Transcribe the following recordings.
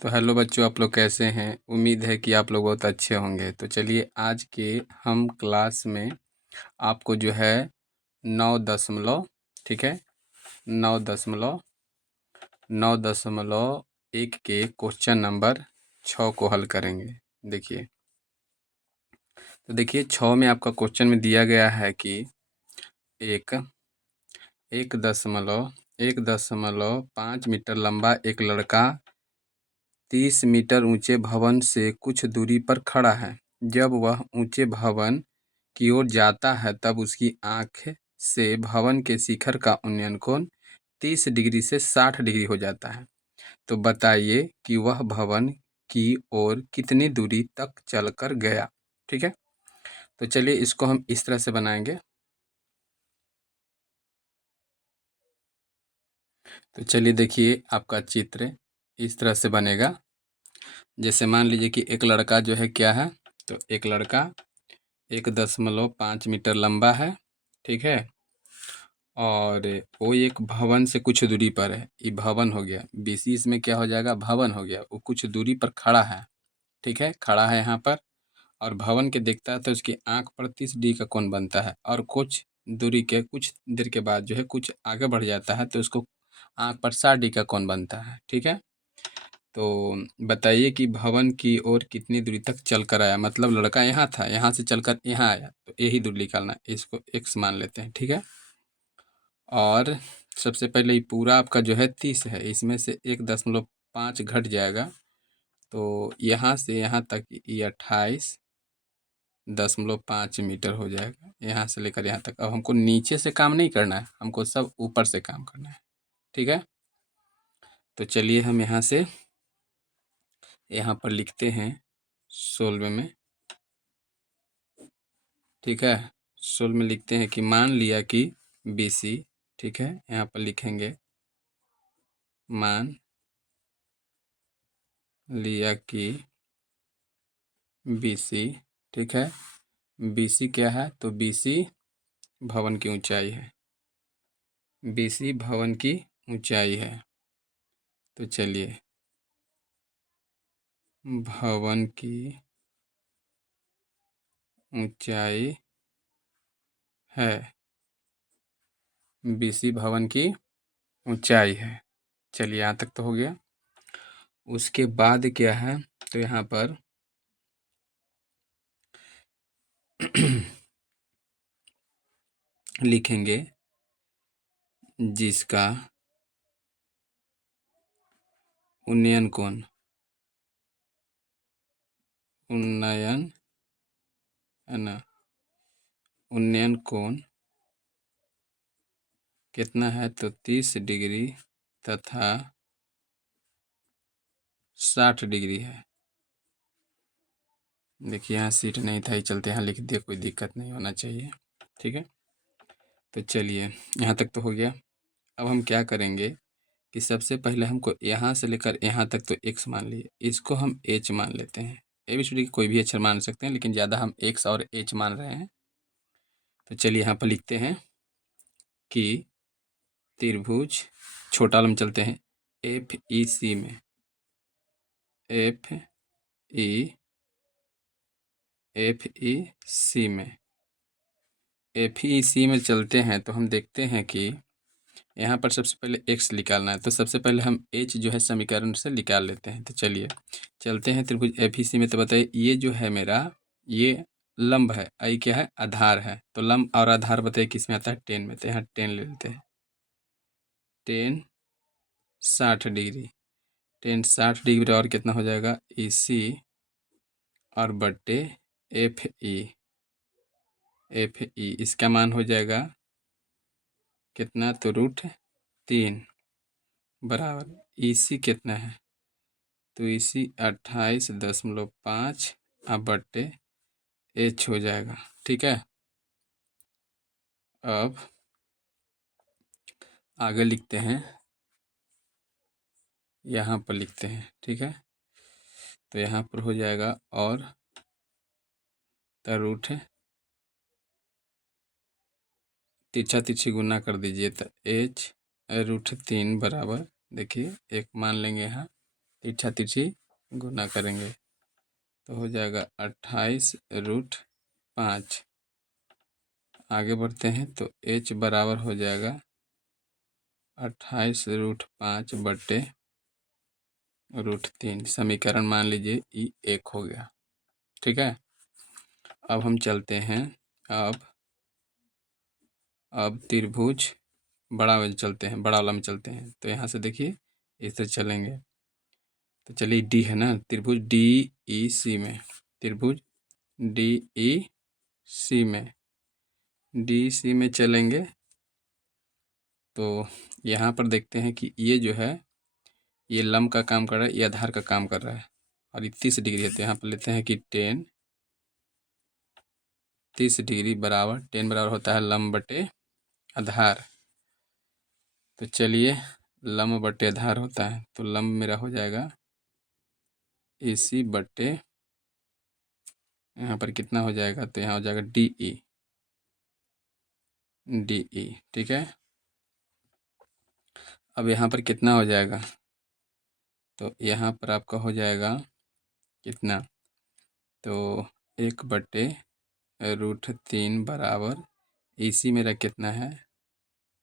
तो हेलो बच्चों, आप लोग कैसे हैं। उम्मीद है कि आप लोग बहुत अच्छे होंगे। तो चलिए आज के हम क्लास में आपको जो है 9 दशमलव, ठीक है, 9 दशमलव 1 के क्वेश्चन नंबर 6 को हल करेंगे। देखिए, तो देखिए 6 में आपका क्वेश्चन में दिया गया है कि एक 1.5 मीटर लंबा एक लड़का 30 मीटर ऊंचे भवन से कुछ दूरी पर खड़ा है। जब वह ऊंचे भवन की ओर जाता है तब उसकी आंख से भवन के शिखर का उन्नयन कोण 30 डिग्री से 60 डिग्री हो जाता है। तो बताइए कि वह भवन की ओर कितनी दूरी तक चलकर गया। ठीक है, तो चलिए इसको हम इस तरह से बनाएंगे। तो चलिए देखिए, आपका चित्र इस तरह से बनेगा। जैसे मान लीजिए कि एक लड़का जो है क्या है, तो एक लड़का 1.5 मीटर लंबा है, ठीक है, और वो एक भवन से कुछ दूरी पर है। ये भवन हो गया, बीसी इसमें क्या हो जाएगा, भवन हो गया। वो कुछ दूरी पर खड़ा है, ठीक है, खड़ा है यहाँ पर, और भवन के देखता है तो उसकी आंख पर 30 डिग्री का कोण बनता है। और कुछ दूरी के कुछ देर के बाद जो है कुछ आगे बढ़ जाता है तो उसको आंख पर 60 डिग्री का कोण बनता है। ठीक है, तो बताइए कि भवन की ओर कितनी दूरी तक चल कर आया। मतलब लड़का यहाँ था, यहाँ से चलकर यहाँ आया, तो यही दूरी निकालना है। इसको x मान लेते हैं, ठीक है। और सबसे पहले ये पूरा आपका जो है 30 है, इसमें से 1.5 घट जाएगा, तो यहाँ से यहाँ तक ये 28.5 मीटर हो जाएगा। यहाँ से लेकर यहाँ तक। अब हमको नीचे से काम नहीं करना है, हमको सब ऊपर से काम करना है। ठीक है, तो चलिए हम यहाँ से यहाँ पर लिखते हैं 16 में। ठीक है, 16 में लिखते हैं कि मान लिया कि BC, ठीक है, यहाँ पर लिखेंगे मान लिया कि BC, ठीक है। BC क्या है, तो BC भवन की ऊंचाई है। BC भवन की ऊंचाई है। तो चलिए, भवन की ऊंचाई है, BC भवन की ऊंचाई है। चलिए यहाँ तक तो हो गया। उसके बाद क्या है, तो यहाँ पर लिखेंगे जिसका उन्नयन कोण, उन्नयन है ना, उन्नयन कोण कितना है, तो 30 डिग्री तथा 60 डिग्री है। देखिए यहाँ सीट नहीं था, ये चलते यहाँ लिख दिया, कोई दिक्कत नहीं होना चाहिए। ठीक है, तो चलिए यहाँ तक तो हो गया। अब हम क्या करेंगे कि सबसे पहले हमको यहाँ से लेकर यहाँ तक तो x मान लिए, इसको हम h मान लेते हैं। ABCD की कोई भी अक्षर मान सकते हैं, लेकिन ज़्यादा हम x और h मान रहे हैं। तो चलिए यहाँ पर लिखते हैं कि त्रिभुज, छोटा वाला में चलते हैं, FEC में, FEC में, FEC में चलते हैं तो हम देखते हैं कि यहाँ पर सबसे पहले x निकालना है। तो सबसे पहले हम h जो है समीकरण से निकाल लेते हैं। तो चलिए चलते हैं त्रिभुज FEC में। तो बताइए ये जो है मेरा, ये लंब है, आई क्या है, आधार है। तो लंब और आधार बताइए किस में आता है, 10 में। तो यहाँ 10 ले लेते हैं, 10 60 डिग्री, 10 60 डिग्री और कितना हो जाएगा, EC और बट्टे FE इसका मान हो जाएगा कितना, तो √3 बराबर EC कितना है, तो EC 28.5 अब बट्टे H हो जाएगा। ठीक है, अब आगे लिखते हैं, यहाँ पर लिखते हैं। ठीक है, तो यहाँ पर हो जाएगा, और रूट तिरछा तिरछी गुना कर दीजिए, तो H √3 बराबर, देखिए एक मान लेंगे यहाँ, तिरछा तिरछी गुना करेंगे तो हो जाएगा 28√5। आगे बढ़ते हैं तो h बराबर हो जाएगा 28√5/√3। समीकरण मान लीजिए ये 1 हो गया। ठीक है, अब हम चलते हैं। अब त्रिभुज बड़ा में चलते हैं, बड़ा वाला में चलते हैं। तो यहाँ से देखिए इससे चलेंगे तो चलिए डी है ना, त्रिभुज डी ई सी में, त्रिभुज डी ई सी में, डी सी में चलेंगे तो यहाँ पर देखते हैं कि ये जो है ये लंब का काम कर रहा है, ये आधार का काम कर रहा है और ये 30 डिग्री है। तो यहाँ पर लेते हैं कि 30 डिग्री बराबर 10 बराबर होता है लंब बटे आधार। तो चलिए लंब बटे आधार होता है तो लंब मेरा हो जाएगा AC बटे, यहाँ पर कितना हो जाएगा तो यहाँ हो जाएगा DE। ठीक है, अब यहाँ पर कितना हो जाएगा तो यहाँ पर आपका हो जाएगा कितना तो 1/√3 बराबर AC मेरा कितना है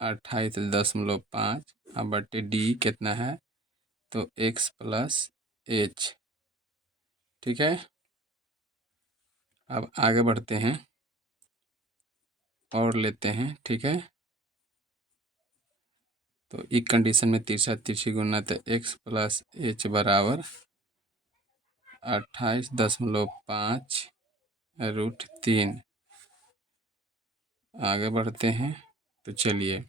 28.5 और बटे D कितना है तो x + h। ठीक है, अब आगे बढ़ते हैं और लेते हैं। ठीक है, तो एक कंडीशन में तिरछा तिरछी गुना तो x + h बराबर 28.5√3। आगे बढ़ते हैं तो चलिए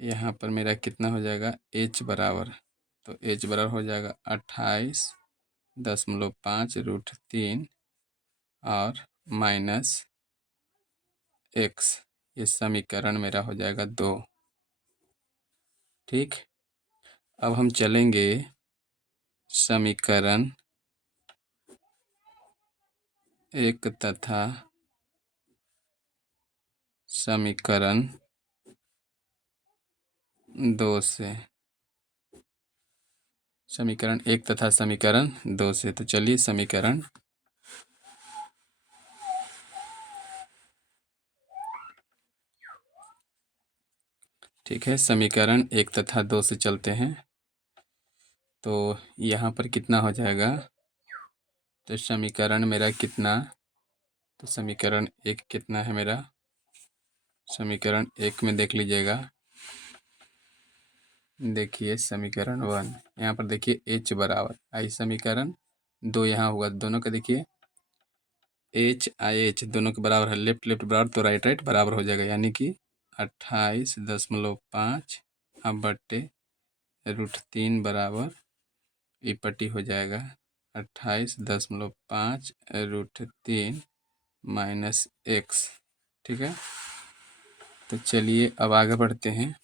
यहाँ पर मेरा कितना हो जाएगा h बराबर, तो h बराबर हो जाएगा 28.5√3 और माइनस x। ये समीकरण मेरा हो जाएगा 2। ठीक, अब हम चलेंगे समीकरण 1 तथा समीकरण 2 से, समीकरण 1 तथा समीकरण 2 से। तो चलिए समीकरण ठीक है, समीकरण 1 तथा 2 से चलते हैं। तो यहाँ पर कितना हो जाएगा तो समीकरण मेरा कितना, तो समीकरण 1 कितना है मेरा, समीकरण 1 में देख लीजिएगा, देखिए समीकरण 1 यहाँ पर देखिए h बराबर आई, समीकरण 2 यहाँ होगा, दोनों का देखिए h आई h दोनों के बराबर है, लेफ्ट लेफ्ट बराबर तो राइट राइट बराबर हो जाएगा, यानी कि 28.5 अब बटे √3 बराबर ये पट्टी हो जाएगा 28.5√3 माइनस x। ठीक है, तो चलिए अब आगे बढ़ते हैं।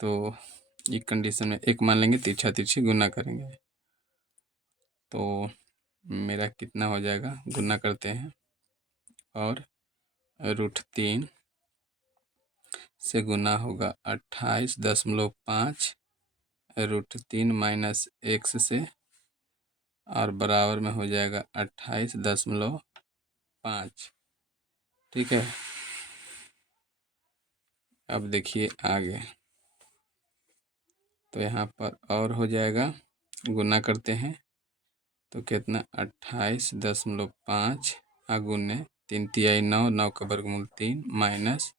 तो एक कंडीशन में एक मान लेंगे, तिरछा तिरछी गुना करेंगे तो मेरा कितना हो जाएगा, गुना करते हैं और √3 से गुना होगा 28.5√3 माइनस x से और बराबर में हो जाएगा 28.5। ठीक है, अब देखिए आगे तो यहाँ पर और हो जाएगा, गुना करते हैं तो कितना 28.5 गुने 3 तिहाई 9, 9 का वर्गमूल 3 माइनस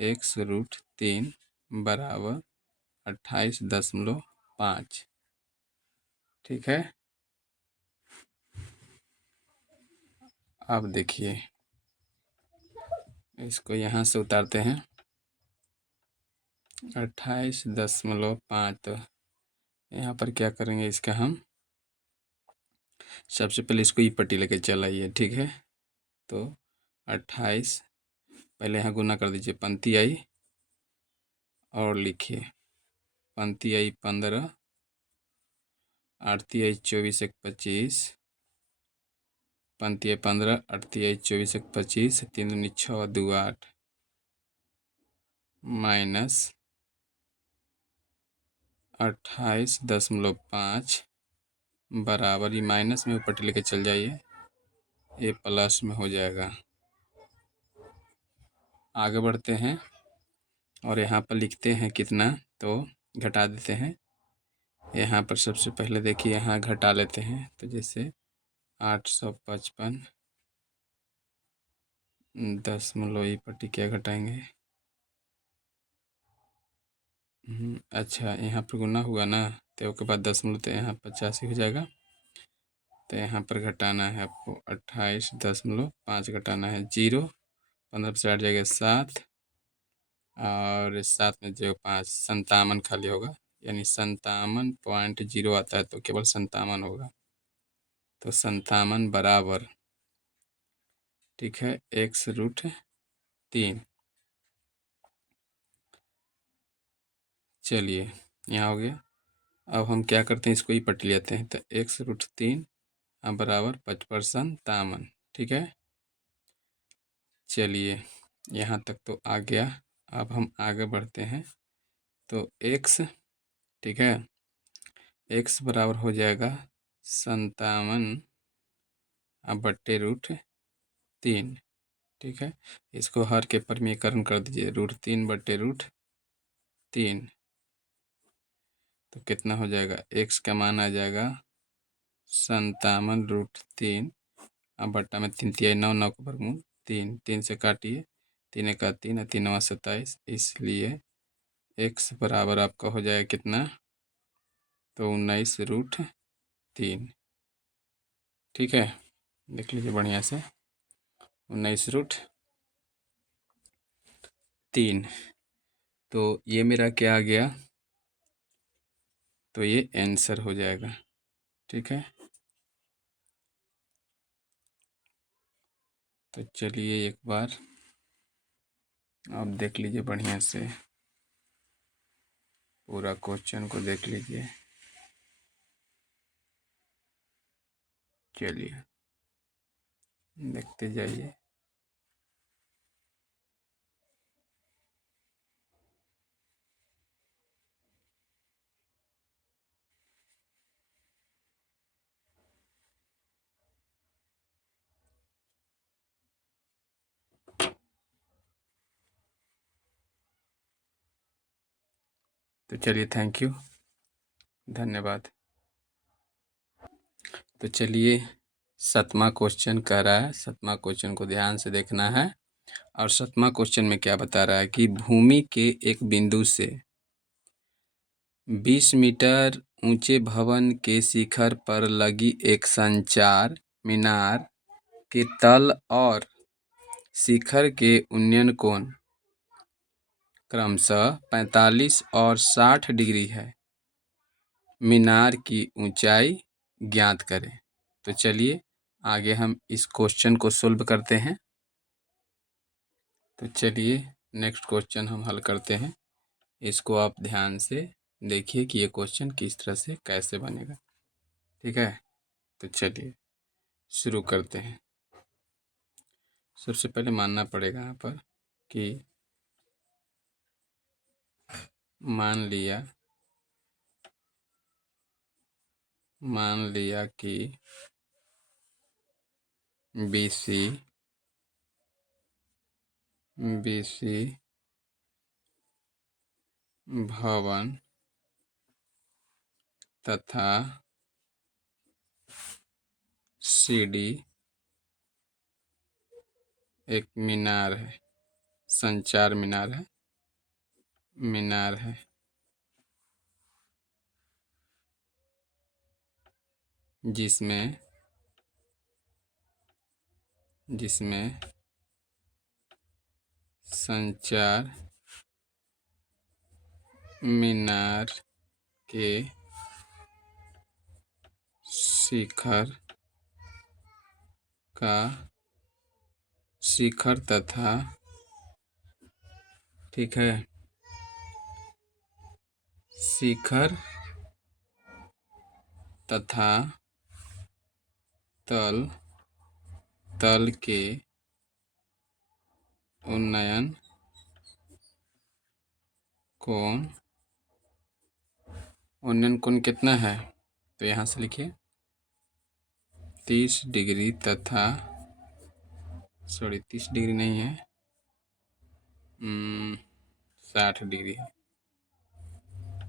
x√3 बराबर 28.5। ठीक है, अब देखिए इसको यहाँ से उतारते हैं 28.5। तो यहाँ पर क्या करेंगे, इसका हम सबसे पहले इसको ई पट्टी लेके चलाइए। ठीक है, तो 28 पहले यहाँ गुना कर दीजिए, पंक्ति आई और लिखिए पंक्ति आई 15, आठती आई 24 1 25, पंक्ति आई 15, आठती आई 24 1 25, 3 दूनी 6 2 8 माइनस 28.5 बराबर, ये माइनस में ऊपर लेके चल जाइए, ये प्लस में हो जाएगा। आगे बढ़ते हैं और यहाँ पर लिखते हैं कितना, तो घटा देते हैं। यहाँ पर सबसे पहले देखिए, यहाँ घटा लेते हैं, तो जैसे 855 दशमलव ई पट्टी क्या घटाएंगे। अच्छा, यहाँ पर गुना हुआ ना, तो उसके बाद दशमलव, तो यहाँ 85 हो जाएगा। तो यहाँ पर घटाना है आपको 28.5 घटाना है 0, 15 से 8 जाएगा 7, और 7 में जो 5, 57 खाली होगा, यानी 57.0 आता है, तो केवल 57 होगा। तो 57 बराबर, ठीक है, x√3। चलिए, यहाँ हो गया। अब हम क्या करते हैं, इसको ही पट लेते हैं, तो x√3 बराबर 55. ठीक है। चलिए, यहाँ तक तो आ गया। अब हम आगे बढ़ते हैं, तो x, ठीक है, x बराबर हो जाएगा 57/√3। ठीक है, इसको हर के परमीकरण कर दीजिए, √3/√3, तो कितना हो जाएगा, x का मान आ जाएगा 57√3, अब बट्टा में 3 तिया 9, 9 का वर्गमूल 3, 3 से काटिए, 3 का 3 और 3 27, इसलिए x बराबर आपका हो जाएगा कितना, तो 19√3। ठीक है, देख लीजिए बढ़िया से, 19√3। तो ये मेरा क्या आ गया, तो ये आंसर हो जाएगा। ठीक है, तो चलिए एक बार आप देख लीजिए बढ़िया से, पूरा क्वेश्चन को देख लीजिए। चलिए देखते जाइए। तो चलिए, थैंक यू, धन्यवाद। तो चलिए, 7वां क्वेश्चन कह रहा है, 7वां क्वेश्चन को ध्यान से देखना है। और 7वां क्वेश्चन में क्या बता रहा है कि भूमि के एक बिंदु से 20 मीटर ऊंचे भवन के शिखर पर लगी एक संचार मीनार के तल और शिखर के उन्नयन कोण क्रमशः 45 और 60 डिग्री है। मीनार की ऊंचाई ज्ञात करें। तो चलिए आगे हम इस क्वेश्चन को सोल्व करते हैं। तो चलिए नेक्स्ट क्वेश्चन हम हल करते हैं। इसको आप ध्यान से देखिए कि ये क्वेश्चन किस तरह से कैसे बनेगा। ठीक है, तो चलिए शुरू करते हैं। सबसे पहले मानना पड़ेगा यहाँ पर कि मान लिया कि बीसी भवन तथा सीडी एक मीनार है, संचार मीनार है, जिसमें संचार मीनार के शिखर तथा, ठीक है, शिखर तथा तल के उन्नयन कोण उन्नयन कोण कितना है, तो यहाँ से लिखिए 30 डिग्री तथा 30 डिग्री नहीं है, 60 डिग्री है।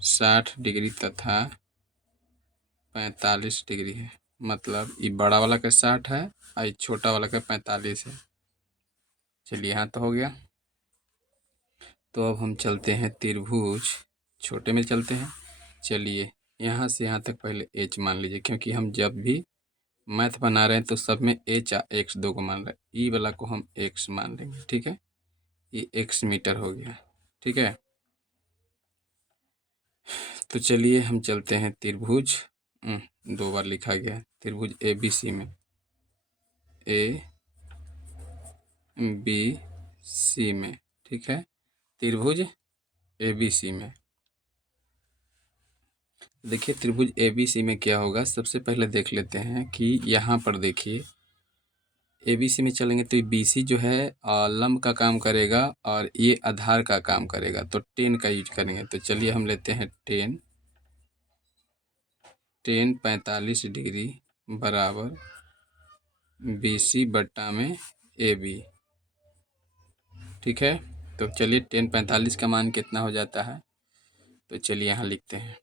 60 डिग्री तथा 45 डिग्री है। मतलब ये बड़ा वाला का 60 है और ये छोटा वाला का 45 है। चलिए यहाँ तो हो गया। तो अब हम चलते हैं त्रिभुज, छोटे में चलते हैं। चलिए यहाँ से यहाँ तक पहले एच मान लीजिए, क्योंकि हम जब भी मैथ बना रहे हैं तो सब में एच एक्स दो को मान रहे हैं। ई वाला को हम एक्स मान लेंगे, ठीक है। ये एक्स मीटर हो गया, ठीक है। तो चलिए हम चलते हैं त्रिभुज, 2 बार लिखा गया है, त्रिभुज ए बी सी में, ए बी सी में, ठीक है। त्रिभुज ए बी सी में देखिए, त्रिभुज ए बी सी में क्या होगा, सबसे पहले देख लेते हैं कि यहाँ पर देखिए ए बी सी में चलेंगे तो बी सी जो है लंब का काम करेगा और ये आधार का काम करेगा, तो 10 का यूज करेंगे। तो चलिए हम लेते हैं 10 45 डिग्री बराबर बी सी बट्टा में ए बी, ठीक है। तो चलिए 10 45 का मान कितना हो जाता है, तो चलिए यहाँ लिखते हैं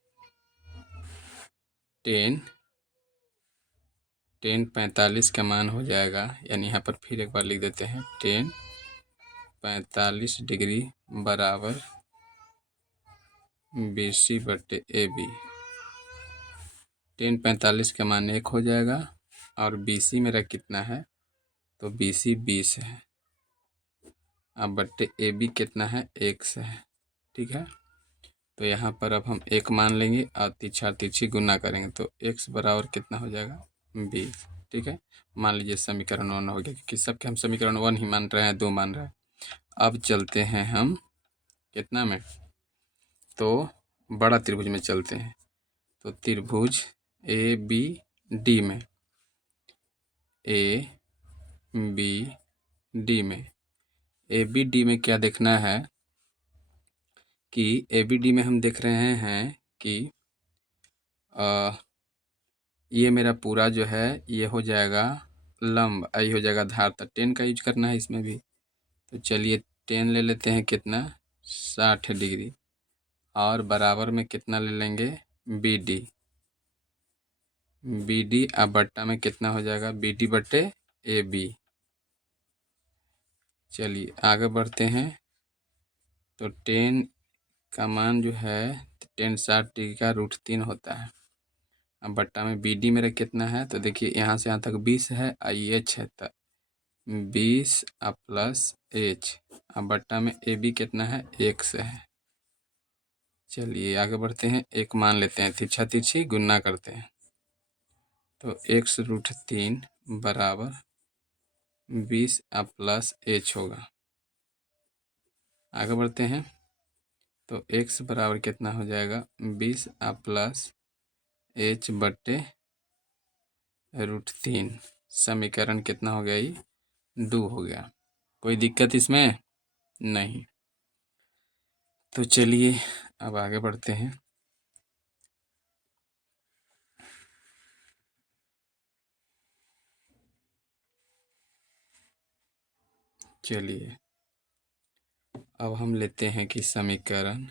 10 45 का मान हो जाएगा, यानी यहाँ पर फिर एक बार लिख देते हैं 10 45 डिग्री बराबर बी सी बटे ए बी। 10 45 का मान 1 हो जाएगा और बी सी मेरा कितना है, तो बी सी 20 है। अब बटे ए बी कितना है, 1 है, ठीक है। तो यहाँ पर अब हम 1 मान लेंगे और तिरछा तिरछी गुना करेंगे, तो x बराबर कितना हो जाएगा, 20, ठीक है। मान लीजिए समीकरण 1 हो गया, क्योंकि सबके हम समीकरण 1 ही मान रहे हैं, 2 मान रहे हैं। अब चलते हैं हम कितना में, तो बड़ा त्रिभुज में चलते हैं। तो त्रिभुज ए बी डी में, ए बी डी में, ए बी डी में क्या देखना है कि ए बी डी में हम देख रहे हैं कि ये मेरा पूरा जो है ये हो जाएगा लंब, आई हो जाएगा धार, तो 10 का यूज करना है इसमें भी। तो चलिए 10 ले लेते हैं, कितना 60 डिग्री, और बराबर में कितना ले लेंगे बी डी, बी डी अब बट्टा में कितना हो जाएगा बी डी बट्टे ए बी। चलिए आगे बढ़ते हैं। तो 10 का मान जो है 10 60 डिग्री का √3 होता है। अब बट्टा में बी डी मेरा कितना है, तो देखिए यहाँ से यहाँ तक 20 है, आई एच है, तो 20 प्लस एच, अब बट्टा में ए बी कितना है, 1 है। चलिए आगे बढ़ते हैं, 1 मान लेते हैं, तिरछा तिरछी गुना करते हैं, तो x√3 बराबर 20 प्लस एच होगा। आगे बढ़ते हैं, तो x बराबर कितना हो जाएगा 20 प्लस एच बट्टे √3, समीकरण कितना हो गया, ये 2 हो गया। कोई दिक्कत इसमें नहीं। तो चलिए अब आगे बढ़ते हैं। चलिए अब हम लेते हैं कि समीकरण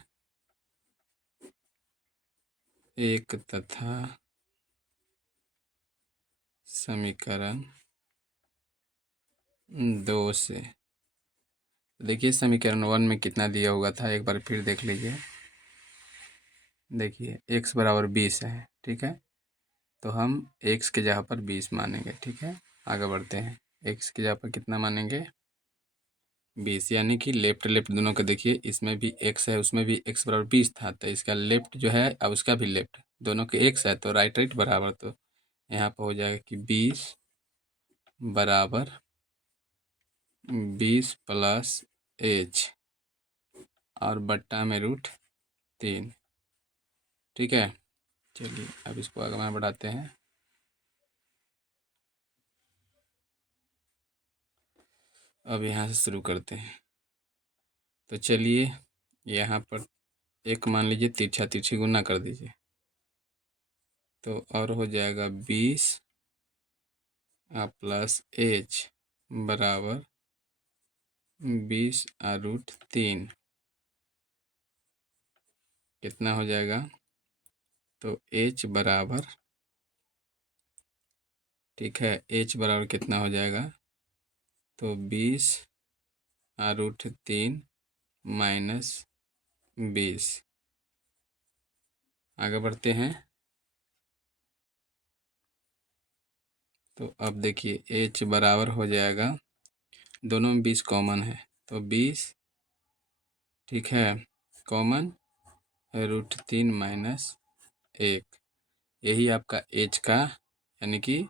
1 तथा समीकरण 2 से। देखिए समीकरण 1 में कितना दिया हुआ था, एक बार फिर देख लीजिए। देखिए x बराबर 20 है, ठीक है। तो हम x के जगह पर 20 मानेंगे, ठीक है। आगे बढ़ते हैं, x की जगह पर कितना मानेंगे 20, यानी कि लेफ्ट लेफ्ट दोनों को देखिए, इसमें भी x है, उसमें भी x बराबर 20 था, तो इसका लेफ्ट जो है अब उसका भी लेफ्ट, दोनों के x है, तो राइट राइट बराबर, तो यहाँ पर हो जाएगा कि 20 बराबर 20 प्लस एच और बट्टा में √3, ठीक है। चलिए अब इसको आगे में बढ़ाते हैं। अब यहाँ से शुरू करते हैं। तो चलिए यहाँ पर 1 मान लीजिए, तिरछा तिरछी गुना कर दीजिए, तो और हो जाएगा 20 प्लस h बराबर 20√3। कितना हो जाएगा? तो h बराबर, ठीक है, h बराबर कितना हो जाएगा? तो 20√3 माइनस 20। आगे बढ़ते हैं। तो अब देखिए h बराबर हो जाएगा, दोनों में 20 कॉमन है तो 20, ठीक है, कॉमन √3 माइनस 1। यही आपका h का यानी कि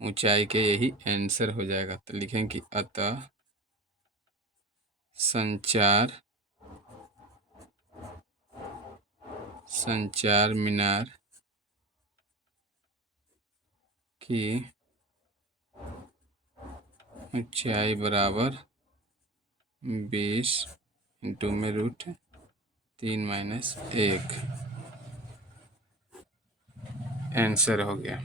ऊंचाई के यही आंसर हो जाएगा। तो लिखेंगे कि अतः संचार मीनार की ऊंचाई बराबर 20 इंटू में √3 माइनस 1। आंसर हो गया।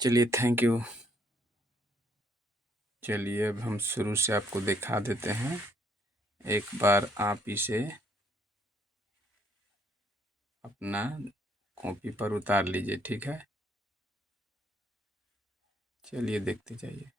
चलिए, थैंक यू। चलिए अब हम शुरू से आपको दिखा देते हैं। एक बार आप इसे अपना कॉपी पर उतार लीजिए, ठीक है। चलिए देखते जाइए।